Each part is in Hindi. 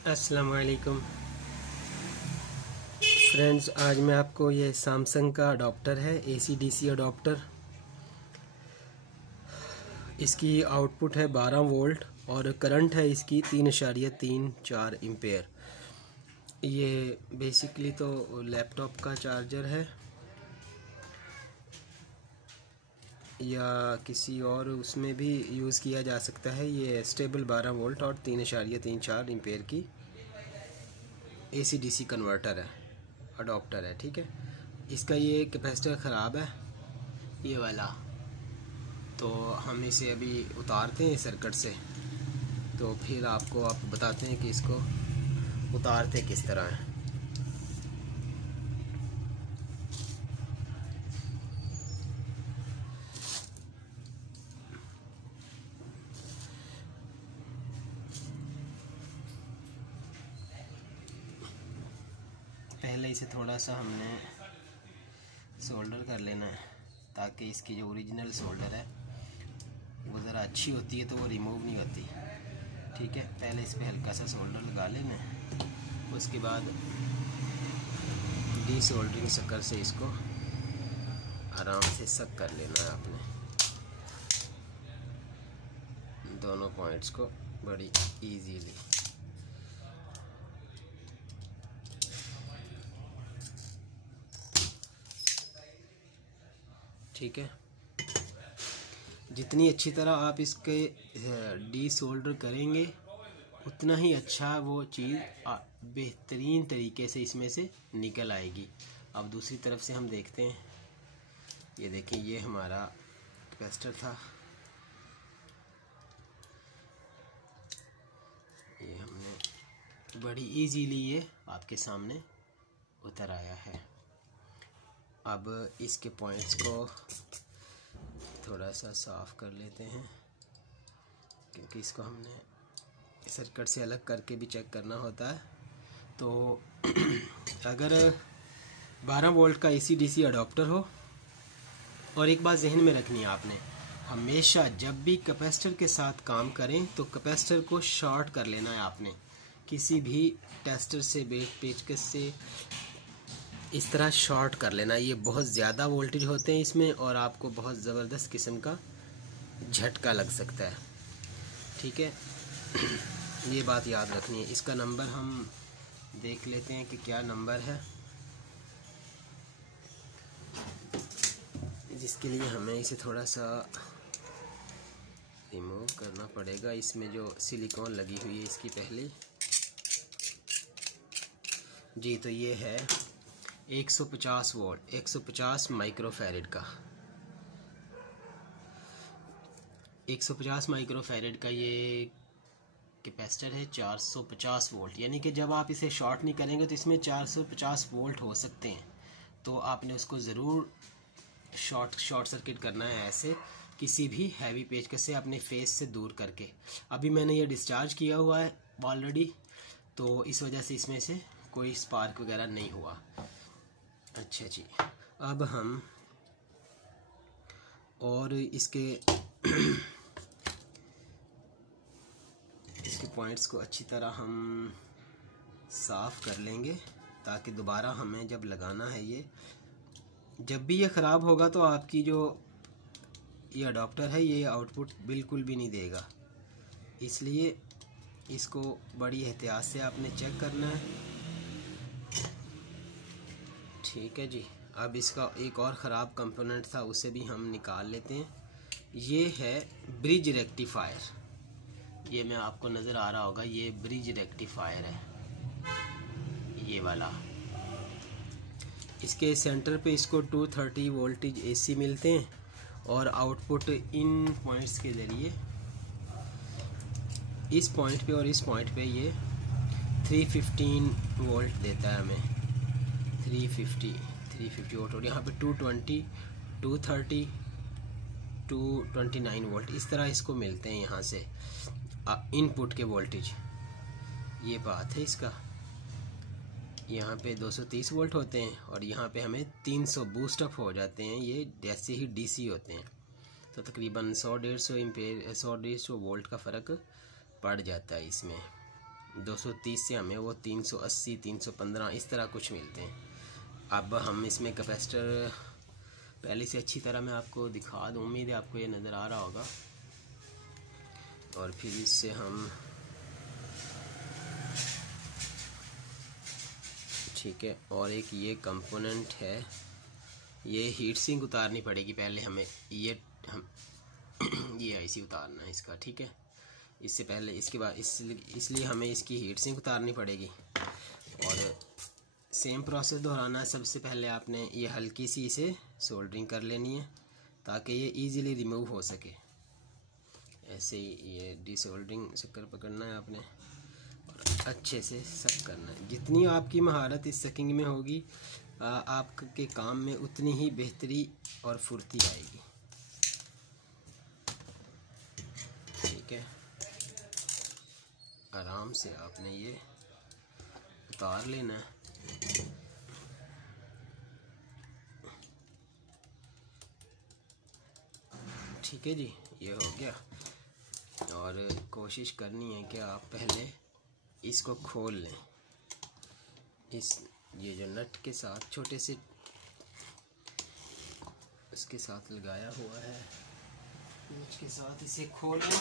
अस्सलाम वालेकुम फ्रेंड्स, आज मैं आपको ये सैमसंग का अडॉप्टर है, एसी डीसी अडॉप्टर। इसकी आउटपुट है 12 वोल्ट और करंट है इसकी 3.34 एम्पेयर। ये बेसिकली तो लैपटॉप का चार्जर है या किसी और उसमें भी यूज़ किया जा सकता है। ये स्टेबल 12 वोल्ट और 3.34 एम्पेयर की एसी डीसी कन्वर्टर है, अडॉप्टर है। ठीक है, इसका ये कैपेसिटर ख़राब है ये वाला, तो हम इसे अभी उतारते हैं सर्किट से, तो फिर आपको बताते हैं कि इसको उतारते किस तरह है। पहले इसे थोड़ा सा हमने सोल्डर कर लेना है, ताकि इसकी जो ओरिजिनल सोल्डर है वो ज़रा अच्छी होती है तो वो रिमूव नहीं होती। ठीक है, पहले इस पर हल्का सा सोल्डर लगा लेना है, उसके बाद डी सोल्डरिंग सकर से इसको आराम से सक कर लेना है आपने, दोनों पॉइंट्स को बड़ी इजीली। ठीक है, जितनी अच्छी तरह आप इसके डी सोल्डर करेंगे उतना ही अच्छा वो चीज़ बेहतरीन तरीके से इसमें से निकल आएगी। अब दूसरी तरफ से हम देखते हैं। ये देखें, ये हमारा कैपेसिटर था, ये हमने बड़ी इजीली ये आपके सामने उतर आया है। अब इसके पॉइंट्स को थोड़ा सा साफ़ कर लेते हैं, क्योंकि इसको हमने सर्किट से अलग करके भी चेक करना होता है। तो अगर 12 वोल्ट का एसी डीसी अडॉप्टर हो, और एक बात जहन में रखनी है आपने, हमेशा जब भी कैपेसिटर के साथ काम करें तो कैपेसिटर को शॉर्ट कर लेना है आपने, किसी भी टेस्टर से पेचकस से इस तरह शॉर्ट कर लेना। ये बहुत ज़्यादा वोल्टेज होते हैं इसमें और आपको बहुत ज़बरदस्त किस्म का झटका लग सकता है। ठीक है, ये बात याद रखनी है। इसका नंबर हम देख लेते हैं कि क्या नंबर है, जिसके लिए हमें इसे थोड़ा सा रिमूव करना पड़ेगा। इसमें जो सिलिकॉन लगी हुई है इसकी पहले जी, तो ये है 150 वोल्ट, 150 माइक्रोफैरेड का, 150 माइक्रोफैरेड का ये कैपेसिटर है। 450 वोल्ट, यानी कि जब आप इसे शॉर्ट नहीं करेंगे तो इसमें 450 वोल्ट हो सकते हैं। तो आपने उसको ज़रूर शॉर्ट सर्किट करना है, ऐसे किसी भी हैवी पेचकस से अपने फेस से दूर करके। अभी मैंने ये डिस्चार्ज किया हुआ है ऑलरेडी, तो इस वजह से इसमें से कोई स्पार्क वगैरह नहीं हुआ। अच्छा जी, अब हम और इसके पॉइंट्स को अच्छी तरह हम साफ़ कर लेंगे, ताकि दोबारा हमें जब लगाना है, ये जब भी ये ख़राब होगा तो आपकी जो ये अडॉप्टर है ये आउटपुट बिल्कुल भी नहीं देगा। इसलिए इसको बड़ी एहतियात से आपने चेक करना है। ठीक है जी, अब इसका एक और ख़राब कंपोनेंट था, उसे भी हम निकाल लेते हैं। ये है ब्रिज रेक्टिफायर, ये मैं आपको नज़र आ रहा होगा, ये ब्रिज रेक्टिफायर है ये वाला। इसके सेंटर पे इसको 230 वोल्टेज एसी मिलते हैं और आउटपुट इन पॉइंट्स के ज़रिए इस पॉइंट पे और इस पॉइंट पे ये 315 वोल्ट देता है हमें, 350 वोल्ट, और यहाँ पे 220, 230, 229 वोल्ट, इस तरह इसको मिलते हैं यहाँ से इनपुट के वोल्टेज। ये बात है इसका, यहाँ पे 230 वोल्ट होते हैं और यहाँ पे हमें 300 बूस्ट अप हो जाते हैं, ये जैसे ही डीसी होते हैं। तो तकरीबन 100-150 एम्पेयर, 100-150 वोल्ट का फ़र्क पड़ जाता है इसमें। 230 से हमें वो 380 315 इस तरह कुछ मिलते हैं। अब हम इसमें कैपेसिटर पहले से अच्छी तरह मैं आपको दिखा दूँ, उम्मीद है आपको ये नज़र आ रहा होगा। और फिर इससे हम ठीक है, और एक ये कंपोनेंट है, ये हीट सिंक उतारनी पड़ेगी पहले हमें, ये आईसी उतारना है इसका, ठीक है। इससे पहले इसके बाद इसलिए हमें इसकी हीट सिंक उतारनी पड़ेगी और सेम प्रोसेस दोहराना है। सबसे पहले आपने ये हल्की सी इसे सोल्डरिंग कर लेनी है ताकि ये इजीली रिमूव हो सके। ऐसे ही ये डिसोल्डरिंग चक्कर पकड़ना है आपने और अच्छे से सक करना है। जितनी आपकी महारत इस सकिंग में होगी आपके काम में उतनी ही बेहतरी और फुर्ती आएगी, ठीक है। आराम से आपने ये उतार लेना है। ठीक है जी, ये हो गया। और कोशिश करनी है कि आप पहले इसको खोल लें। ये जो नट के साथ छोटे से उसके साथ लगाया हुआ है, इसके साथ इसे खोल लें।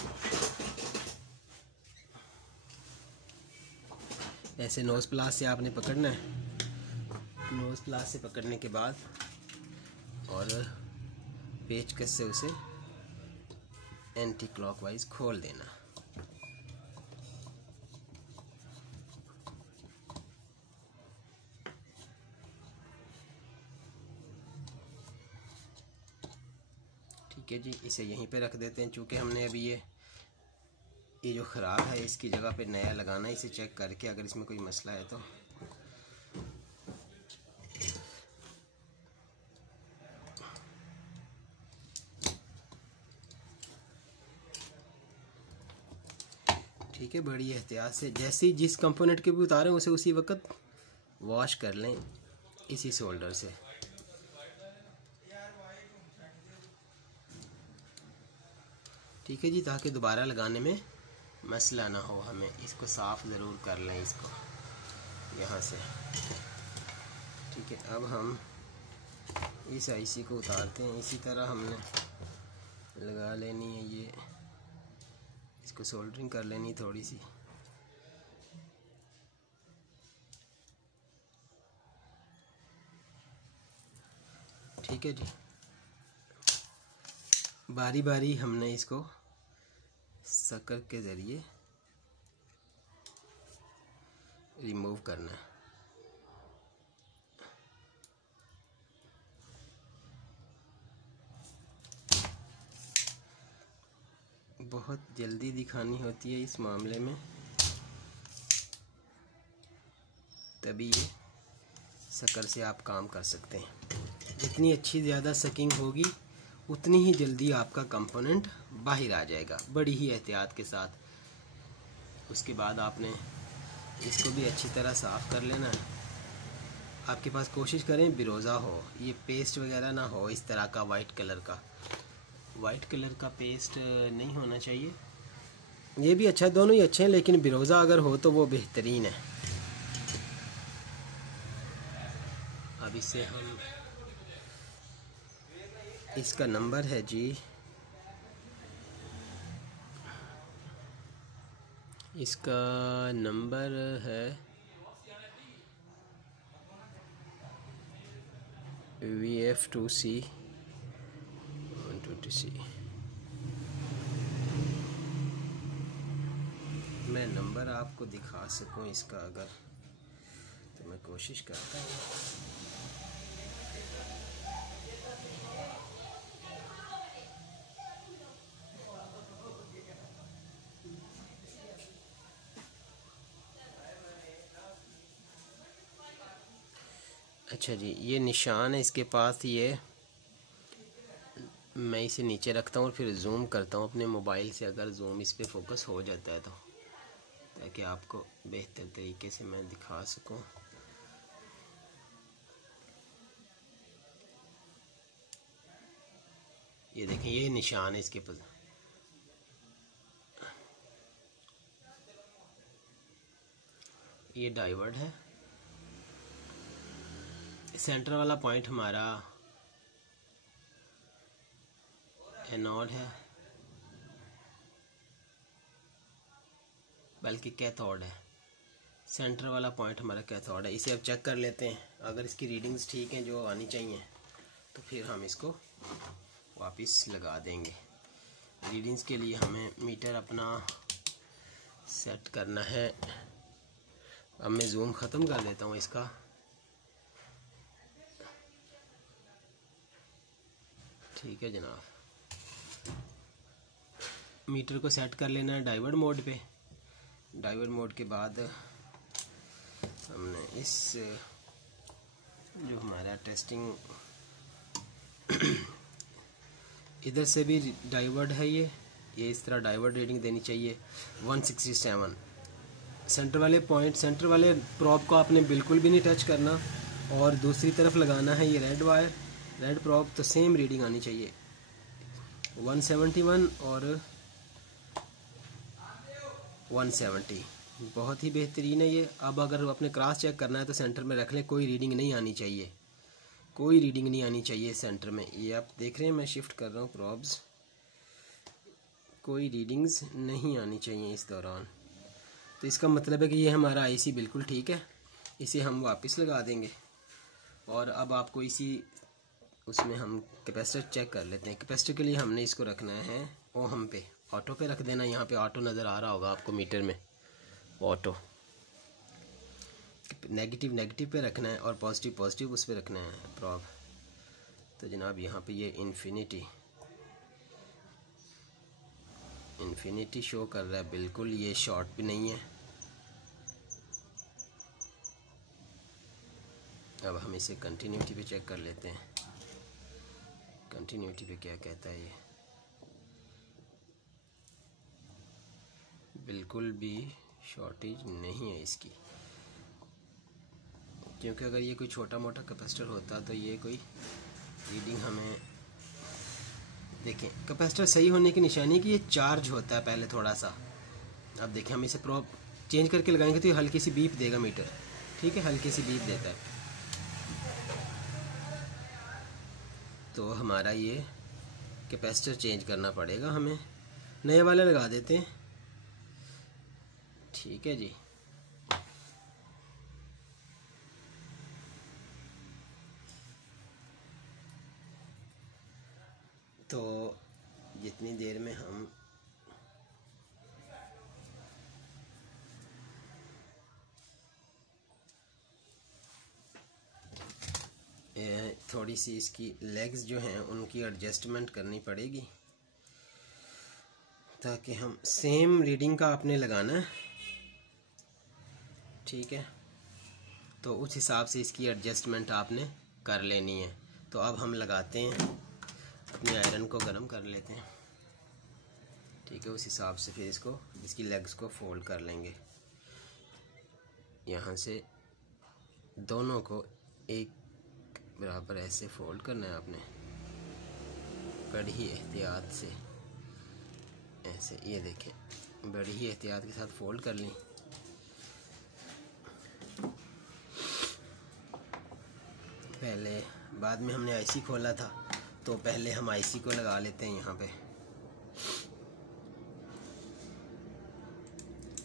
ऐसे नोज प्लास से आपने पकड़ना है। नोज प्लास से पकड़ने के बाद और पेचकस से उसे एंटी क्लॉकवाइज खोल देना। ठीक है जी, इसे यहीं पे रख देते हैं। चूँकि हमने अभी ये जो ख़राब है इसकी जगह पे नया लगाना है। इसे चेक करके अगर इसमें कोई मसला है तो ठीक है, बड़ी एहतियात से जैसे ही जिस कंपोनेंट के भी उतारें उसे उसी वक्त वॉश कर लें इसी सोल्डर से। ठीक है जी, ताकि दोबारा लगाने में मसला ना हो। हमें इसको साफ़ ज़रूर कर लें इसको यहाँ से। ठीक है, अब हम इस आईसी को उतारते हैं। इसी तरह हमने लगा लेनी है ये, इसको सोल्डरिंग कर लेनी थोड़ी सी। ठीक है जी, बारी बारी हमने इसको सकर के ज़रिए रिमूव करना है। बहुत जल्दी दिखानी होती है इस मामले में, तभी ये सकर से आप काम कर सकते हैं। जितनी अच्छी ज़्यादा सकिंग होगी उतनी ही जल्दी आपका कंपोनेंट बाहर आ जाएगा, बड़ी ही एहतियात के साथ। उसके बाद आपने इसको भी अच्छी तरह साफ़ कर लेना है। आपके पास कोशिश करें बिरोज़ा हो, ये पेस्ट वगैरह ना हो इस तरह का वाइट कलर का पेस्ट नहीं होना चाहिए। ये भी अच्छा, दोनों ही अच्छे हैं, लेकिन बिरोज़ा अगर हो तो वो बेहतरीन है। अब इससे हम, इसका नंबर है जी, इसका नंबर है VF2C 120C। मैं नंबर आपको दिखा सकूं इसका अगर, तो मैं कोशिश करता हूँ। अच्छा जी, ये निशान है इसके पास। ये मैं इसे नीचे रखता हूँ और फिर जूम करता हूँ अपने मोबाइल से, अगर जूम इस पे फोकस हो जाता है तो, ताकि आपको बेहतर तरीके से मैं दिखा सकूँ। ये देखें, ये निशान है इसके पास। ये डाइवर्ट है, सेंटर वाला पॉइंट हमारा एनोड है, बल्कि कैथोड है। सेंटर वाला पॉइंट हमारा कैथोड है। इसे अब चेक कर लेते हैं। अगर इसकी रीडिंग्स ठीक हैं जो आनी चाहिए तो फिर हम इसको वापस लगा देंगे। रीडिंग्स के लिए हमें मीटर अपना सेट करना है। अब मैं जूम ख़त्म कर देता हूँ इसका। ठीक है जनाब, मीटर को सेट कर लेना है डाइवर्ट मोड पे। डाइवर्ट मोड के बाद हमने इस जो हमारा टेस्टिंग इधर से भी डाइवर्ट है, ये इस तरह डाइवर्ट रीडिंग देनी चाहिए 167। सेंटर वाले पॉइंट, सेंटर वाले प्रॉब को आपने बिल्कुल भी नहीं टच करना और दूसरी तरफ लगाना है ये रेड वायर, रेड प्रॉब, तो सेम रीडिंग आनी चाहिए 171 और 170। बहुत ही बेहतरीन है ये। अब अगर अपने क्रॉस चेक करना है तो सेंटर में रख लें, कोई रीडिंग नहीं आनी चाहिए, कोई रीडिंग नहीं आनी चाहिए सेंटर में। ये आप देख रहे हैं मैं शिफ्ट कर रहा हूँ प्रॉब्स, कोई रीडिंग्स नहीं आनी चाहिए इस दौरान। तो इसका मतलब है कि ये हमारा आईसी बिल्कुल ठीक है। इसे हम वापस लगा देंगे और अब आपको इसी उसमें हम कैपेसिटर चेक कर लेते हैं। कैपेसिटर के लिए हमने इसको रखना है ओहम पे, ऑटो पे रख देना। यहाँ पे ऑटो नज़र आ रहा होगा आपको मीटर में, ऑटो। नेगेटिव नेगेटिव पे रखना है और पॉजिटिव पॉजिटिव उस पे रखना है प्रॉब। तो जनाब यहाँ पे ये इन्फिनिटी शो कर रहा है, बिल्कुल ये शॉर्ट भी नहीं है। अब हम इसे कंटिन्यूटी पे चेक कर लेते हैं। कंटिन्यूटी पे क्या कहता है ये, बिल्कुल भी शॉर्टेज नहीं है इसकी, क्योंकि अगर ये कोई छोटा मोटा कैपेसिटर होता तो ये कोई रीडिंग हमें, देखें कैपेसिटर सही होने की निशानी कि ये चार्ज होता है पहले थोड़ा सा। अब देखें हम इसे प्रॉब चेंज करके लगाएंगे तो ये हल्की सी बीप देगा मीटर, ठीक है, हल्की सी बीप देता है। तो हमारा ये कैपेसिटर चेंज करना पड़ेगा, हमें नए वाले लगा देते हैं। ठीक है जी, तो जितनी देर में हम थोड़ी सी इसकी लेग्स जो हैं उनकी एडजस्टमेंट करनी पड़ेगी, ताकि हम सेम रीडिंग का आपने लगाना है, ठीक है। तो उस हिसाब से इसकी एडजस्टमेंट आपने कर लेनी है। तो अब हम लगाते हैं, अपनी आयरन को गर्म कर लेते हैं, ठीक है। उस हिसाब से फिर इसकी लेग्स को फोल्ड कर लेंगे। यहाँ से दोनों को एक बराबर ऐसे फोल्ड करना है आपने, बड़ी ही एहतियात से, ऐसे, ये देखें बड़ी ही एहतियात के साथ फोल्ड कर लें। पहले बाद में हमने आईसी खोला था, तो पहले हम आईसी को लगा लेते हैं यहाँ पे।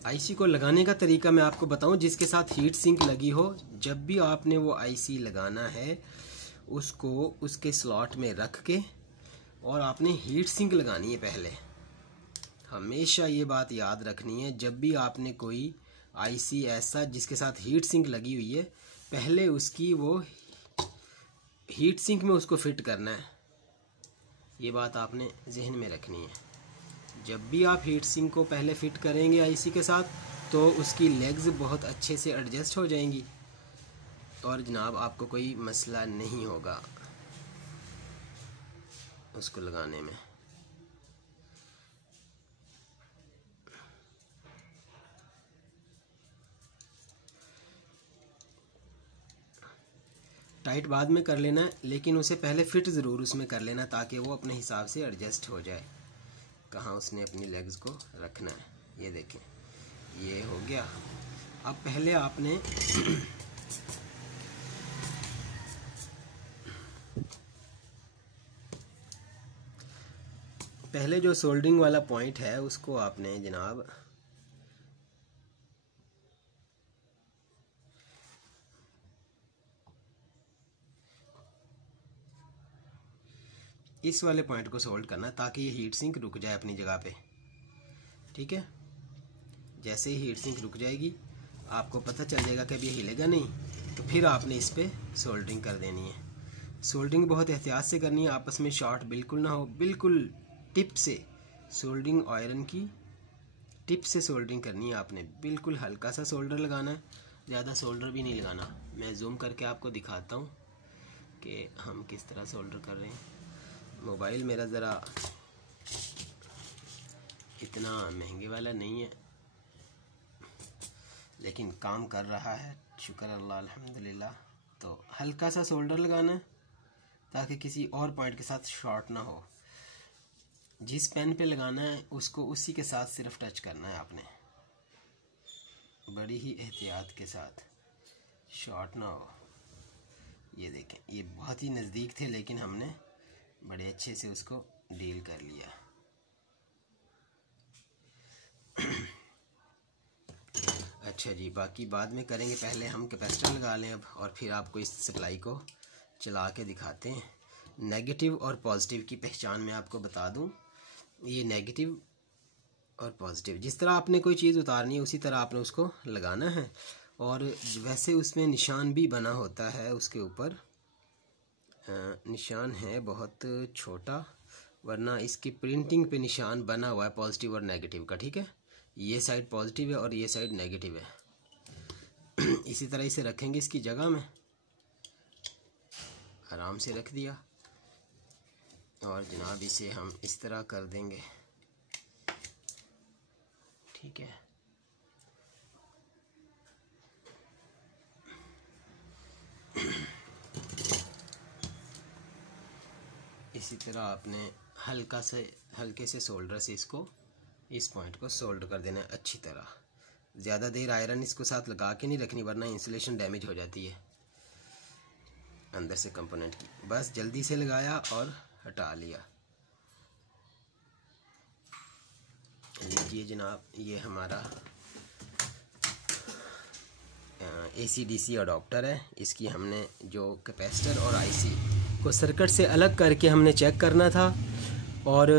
आईसी को लगाने का तरीका मैं आपको बताऊं, जिसके साथ हीट सिंक लगी हो, जब भी आपने वो आईसी लगाना है उसको उसके स्लॉट में रख के और आपने हीट सिंक लगानी है पहले। हमेशा ये बात याद रखनी है, जब भी आपने कोई आईसी ऐसा जिसके साथ हीट सिंक लगी हुई है, पहले उसकी वो हीट सिंक में उसको फिट करना है। ये बात आपने जहन में रखनी है। जब भी आप हीट सिंक को पहले फिट करेंगे आईसी के साथ, तो उसकी लेग्स बहुत अच्छे से एडजस्ट हो जाएंगी और जनाब आपको कोई मसला नहीं होगा उसको लगाने में। टाइट बाद में कर लेना, लेकिन उसे पहले फिट ज़रूर उसमें कर लेना, ताकि वो अपने हिसाब से एडजस्ट हो जाए कहाँ उसने अपनी लेग्स को रखना है। ये देखें, ये हो गया। अब पहले आपने पहले जो सोल्डरिंग वाला पॉइंट है उसको आपने जनाब इस वाले पॉइंट को सोल्ड करना ताकि ये हीट सिंक रुक जाए अपनी जगह पे। ठीक है, जैसे ही हीट सिंक रुक जाएगी आपको पता चल जाएगा कि अब ये हिलेगा नहीं, तो फिर आपने इस पे सोल्डरिंग कर देनी है। सोल्डरिंग बहुत एहतियात से करनी है, आपस में शॉर्ट बिल्कुल ना हो, बिल्कुल टिप से सोल्डरिंग, आयरन की टिप से सोल्डरिंग करनी है आपने। बिल्कुल हल्का सा सोल्डर लगाना है, ज़्यादा सोल्डर भी नहीं लगाना। मैं जूम करके आपको दिखाता हूँ कि हम किस तरह सोल्डर कर रहे हैं। मोबाइल मेरा ज़रा इतना महंगे वाला नहीं है, लेकिन काम कर रहा है, शुक्र अल्लाह, अल्हम्दुलिल्लाह। तो हल्का सा सोल्डर लगाना है ताकि किसी और पॉइंट के साथ शॉर्ट ना हो। जिस पेन पे लगाना है उसको उसी के साथ सिर्फ टच करना है आपने, बड़ी ही एहतियात के साथ, शॉर्ट ना हो। ये देखें, ये बहुत ही नज़दीक थे लेकिन हमने बड़े अच्छे से उसको डील कर लिया। अच्छा जी, बाकी बाद में करेंगे, पहले हम कैपेसिटर लगा लें अब, और फिर आपको इस सप्लाई को चला के दिखाते हैं। नेगेटिव और पॉजिटिव की पहचान मैं आपको बता दूं। ये नेगेटिव और पॉजिटिव, जिस तरह आपने कोई चीज़ उतारनी है उसी तरह आपने उसको लगाना है। और वैसे उसमें निशान भी बना होता है, उसके ऊपर निशान है बहुत छोटा, वरना इसकी प्रिंटिंग पे निशान बना हुआ है पॉजिटिव और नेगेटिव का। ठीक है, ये साइड पॉजिटिव है और ये साइड नेगेटिव है। इसी तरह इसे रखेंगे इसकी जगह में, आराम से रख दिया, और जनाब इसे हम इस तरह कर देंगे। ठीक है, इसी तरह आपने हल्के से सोल्डर से इसको, इस पॉइंट को सोल्ड कर देना है अच्छी तरह। ज़्यादा देर आयरन इसको साथ लगा के नहीं रखनी, वरना इंसुलेशन डैमेज हो जाती है अंदर से कंपोनेंट की। बस जल्दी से लगाया और हटा लिया। लीजिए जनाब, ये हमारा AC/DC अडॉप्टर है। इसकी हमने जो कैपेसिटर और IC को सर्किट से अलग करके हमने चेक करना था, और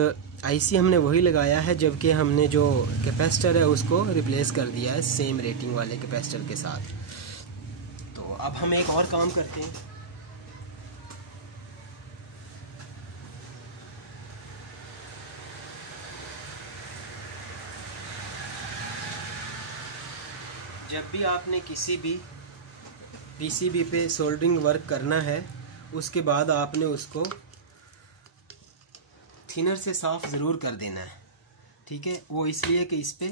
IC हमने वही लगाया है, जबकि हमने जो कैपेसिटर है उसको रिप्लेस कर दिया है सेम रेटिंग वाले कैपेसिटर के साथ। तो अब हम एक और काम करते हैं। जब भी आपने किसी भी PCB पे सोल्डरिंग वर्क करना है, उसके बाद आपने उसको थिनर से साफ़ ज़रूर कर देना है। ठीक है, वो इसलिए कि इस पे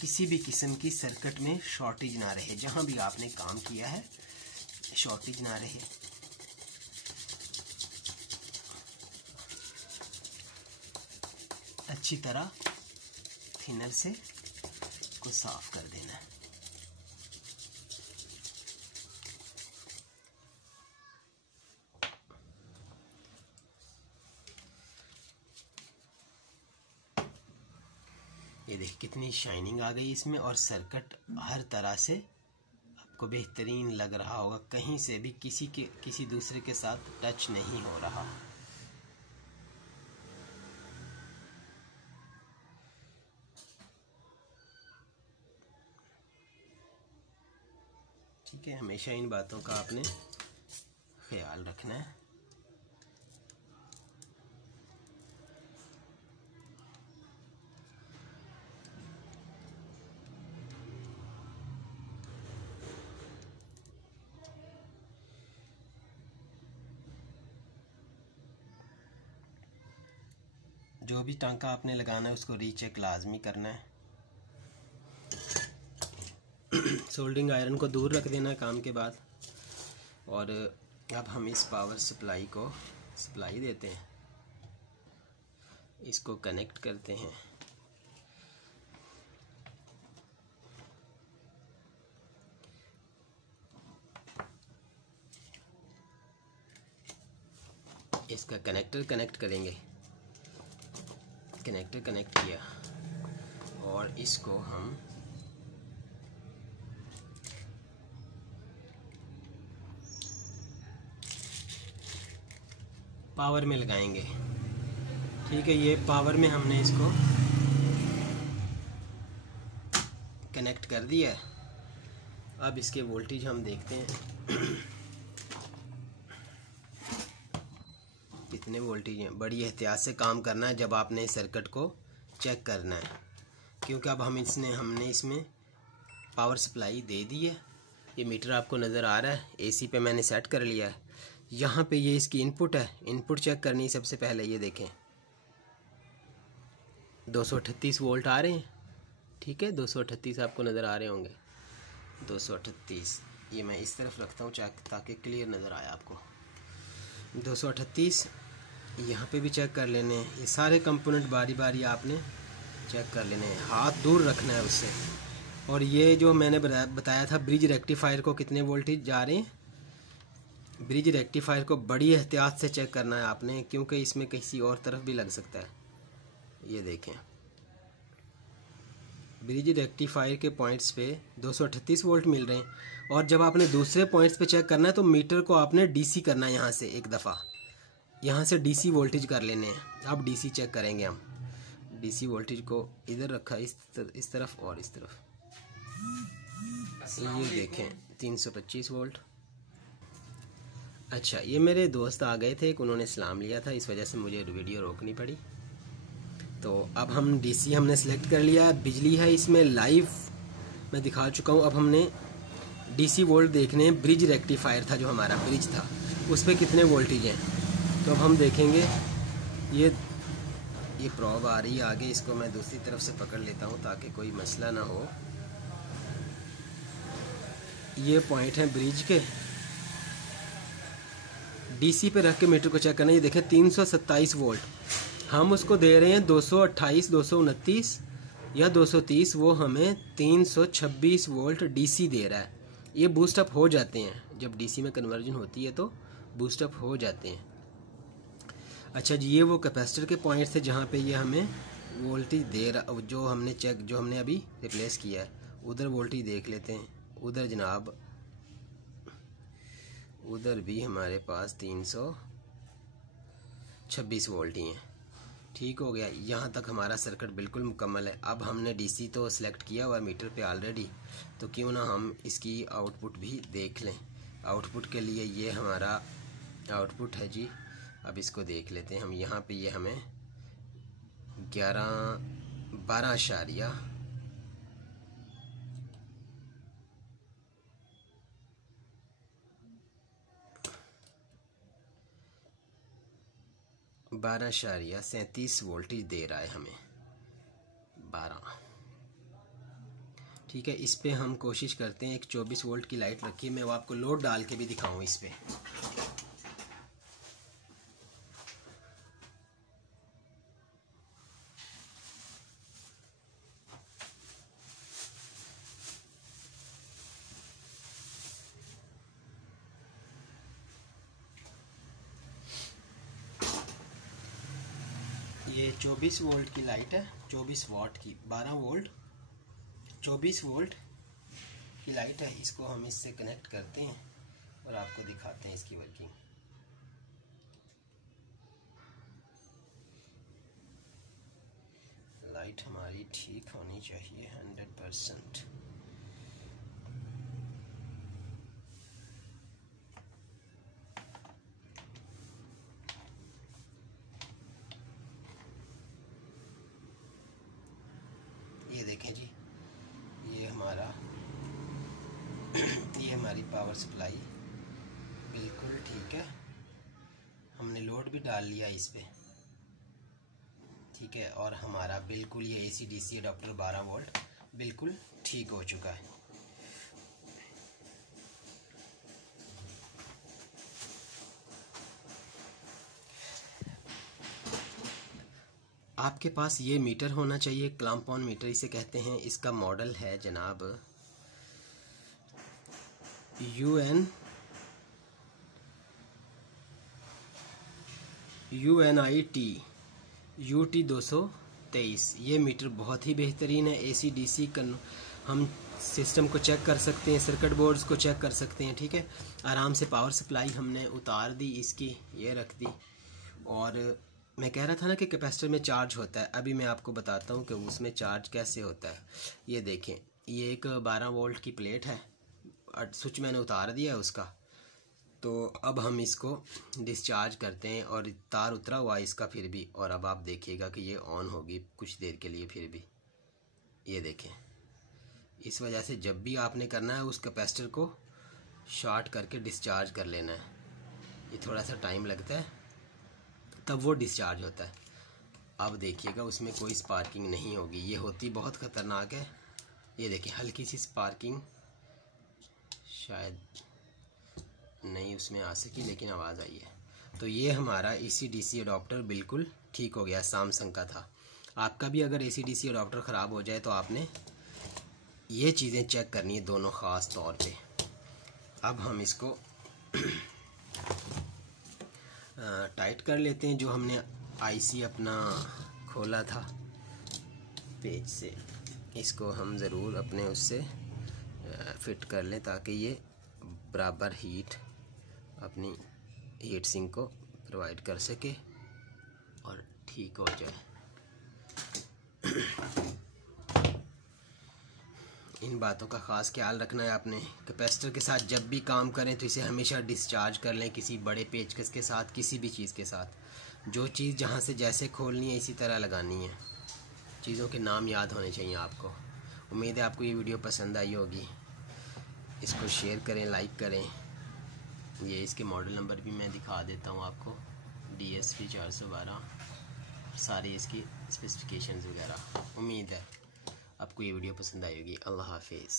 किसी भी किस्म की सर्किट में शॉर्टेज ना रहे, जहाँ भी आपने काम किया है शॉर्टेज ना रहे। अच्छी तरह थिनर से को साफ कर देना है। ये देखिए कितनी शाइनिंग आ गई इसमें, और सर्किट हर तरह से आपको बेहतरीन लग रहा होगा, कहीं से भी किसी दूसरे के साथ टच नहीं हो रहा। ठीक है, हमेशा इन बातों का आपने ख्याल रखना है। जो भी टांका आपने लगाना है उसको रीचेक लाजमी करना है। सोल्डरिंग आयरन को दूर रख देना है काम के बाद। और अब हम इस पावर सप्लाई को सप्लाई देते हैं, इसको कनेक्ट करते हैं। इसका कनेक्टर कनेक्ट करेंगे। कनेक्टर कनेक्ट किया और इसको हम पावर में लगाएंगे। ठीक है, ये पावर में हमने इसको कनेक्ट कर दिया है। अब इसके वोल्टेज हम देखते हैं कितने वोल्टेज हैं। बड़ी एहतियात से काम करना है जब आपने सर्किट को चेक करना है, क्योंकि अब हमने इसमें पावर सप्लाई दे दी है। ये मीटर आपको नज़र आ रहा है, एसी पे मैंने सेट कर लिया है। यहाँ पे ये इसकी इनपुट है, इनपुट चेक करनी है सबसे पहले। ये देखें 238 वोल्ट आ रहे हैं। ठीक है, 238 आपको नज़र आ रहे होंगे। 238 ये मैं इस तरफ रखता हूँ ताकि क्लियर नज़र आए आपको। 238 यहाँ पे भी चेक कर लेने हैं। ये सारे कंपोनेंट बारी बारी आपने चेक कर लेने हैं, हाथ दूर रखना है उससे। और ये जो मैंने बताया था ब्रिज रेक्टिफायर को कितने वोल्टेज जा रहे हैं, ब्रिज रेक्टिफायर को बड़ी एहतियात से चेक करना है आपने, क्योंकि इसमें किसी और तरफ भी लग सकता है। ये देखें ब्रिज रेक्टिफायर के पॉइंट्स पे 238 वोल्ट मिल रहे हैं। और जब आपने दूसरे पॉइंट्स पे चेक करना है तो मीटर को आपने डीसी करना है। यहाँ से एक दफ़ा यहाँ से डीसी वोल्टेज कर लेने हैं। अब डीसी चेक करेंगे हम। डीसी वोल्टेज को इधर रखा, इस तरफ और इस तरफ। ये देखें 325 वोल्ट। अच्छा, ये मेरे दोस्त आ गए थे, उन्होंने सलाम लिया था, इस वजह से मुझे वीडियो रोकनी पड़ी। तो अब हम डीसी हमने सेलेक्ट कर लिया है। बिजली है इसमें लाइव मैं दिखा चुका हूँ। अब हमने डीसी वोल्ट देखने हैं। ब्रिज रेक्टिफायर था जो हमारा ब्रिज था, उस पर कितने वोल्टेज हैं। तो अब हम देखेंगे। ये प्रॉब आ रही है आगे, इसको मैं दूसरी तरफ से पकड़ लेता हूँ ताकि कोई मसला ना हो। ये पॉइंट है ब्रिज के, डीसी पे रख के मीटर को चेक करना। ये देखें 327 वोल्ट, हम उसको दे रहे हैं 228, 229 या 230, वो हमें 326 वोल्ट डीसी दे रहा है। ये बूस्ट अप हो जाते हैं जब डीसी में कन्वर्जन होती है, तो बूस्ट अप हो जाते हैं। अच्छा जी, ये वो कैपेसिटर के पॉइंट थे जहाँ पे ये हमें वोल्टेज दे रहा, जो हमने अभी रिप्लेस किया है। उधर वोल्टेज देख लेते हैं। उधर जनाब, उधर भी हमारे पास 326 वोल्ट ही हैं। ठीक हो गया, यहाँ तक हमारा सर्किट बिल्कुल मुकम्मल है। अब हमने डीसी तो सिलेक्ट किया हुआ मीटर पे ऑलरेडी, तो क्यों ना हम इसकी आउटपुट भी देख लें। आउटपुट के लिए ये हमारा आउटपुट है जी। अब इसको देख लेते हैं हम। यहाँ पे ये हमें 12.12 37 वोल्टेज दे रहा है हमें। 12। ठीक है, इस पे हम कोशिश करते हैं एक 24 वोल्ट की लाइट रखी। मैं वो आपको लोड डाल के भी दिखाऊं इस पे। ये 24 वोल्ट की लाइट है, 24 वाट की, 12 वोल्ट 24 वोल्ट की लाइट है। इसको हम इससे कनेक्ट करते हैं और आपको दिखाते हैं इसकी वर्किंग। लाइट हमारी ठीक होनी चाहिए 100%। ये देखें जी, ये हमारी पावर सप्लाई बिल्कुल ठीक है। हमने लोड भी डाल लिया इस पे। ठीक है, और हमारा बिल्कुल ये AC DC अडॉप्टर 12 वोल्ट बिल्कुल ठीक हो चुका है। आपके पास ये मीटर होना चाहिए, क्लैंप ऑन मीटर इसे कहते हैं। इसका मॉडल है जनाब UN UNIT UT 223। ये मीटर बहुत ही बेहतरीन है। AC/DC हम सिस्टम को चेक कर सकते हैं, सर्किट बोर्ड्स को चेक कर सकते हैं। ठीक है, आराम से पावर सप्लाई हमने उतार दी इसकी, ये रख दी। और मैं कह रहा था ना कि कैपेसिटर में चार्ज होता है, अभी मैं आपको बताता हूँ कि उसमें चार्ज कैसे होता है। ये देखें, ये एक 12 वोल्ट की प्लेट है, स्विच मैंने उतार दिया है उसका। तो अब हम इसको डिस्चार्ज करते हैं और तार उतरा हुआ इसका फिर भी। और अब आप देखिएगा कि ये ऑन होगी कुछ देर के लिए फिर भी। ये देखें, इस वजह से जब भी आपने करना है उस कैपेसिटर को शॉर्ट करके डिस्चार्ज कर लेना है। ये थोड़ा सा टाइम लगता है, तब वो डिस्चार्ज होता है। अब देखिएगा उसमें कोई स्पार्किंग नहीं होगी, ये होती बहुत ख़तरनाक है। ये देखिए, हल्की सी स्पार्किंग शायद नहीं उसमें आ सकी, लेकिन आवाज़ आई है। तो ये हमारा AC/DC अडॉप्टर बिल्कुल ठीक हो गया, सैमसंग का था। आपका भी अगर AC/DC अडॉप्टर ख़राब हो जाए तो आपने ये चीज़ें चेक करनी है दोनों ख़ास तौर पे। अब हम इसको टाइट कर लेते हैं। जो हमने IC अपना खोला था पेज से, इसको हम ज़रूर अपने उससे फिट कर लें ताकि ये बराबर हीट अपनी हीट सिंक को प्रोवाइड कर सके और ठीक हो जाए। इन बातों का ख़ास ख्याल रखना है आपने। कैपेसिटर के साथ जब भी काम करें तो इसे हमेशा डिस्चार्ज कर लें, किसी बड़े पेचकस के साथ, किसी भी चीज़ के साथ। जो चीज़ जहाँ से जैसे खोलनी है इसी तरह लगानी है। चीज़ों के नाम याद होने चाहिए आपको। उम्मीद है आपको ये वीडियो पसंद आई होगी। इसको शेयर करें, लाइक करें। ये इसके मॉडल नंबर भी मैं दिखा देता हूँ आपको, DSP 412, सारी इसकी स्पेसिफिकेशंस वगैरह। उम्मीद है आपको ये वीडियो पसंद आई होगी। अल्लाह हाफिज़।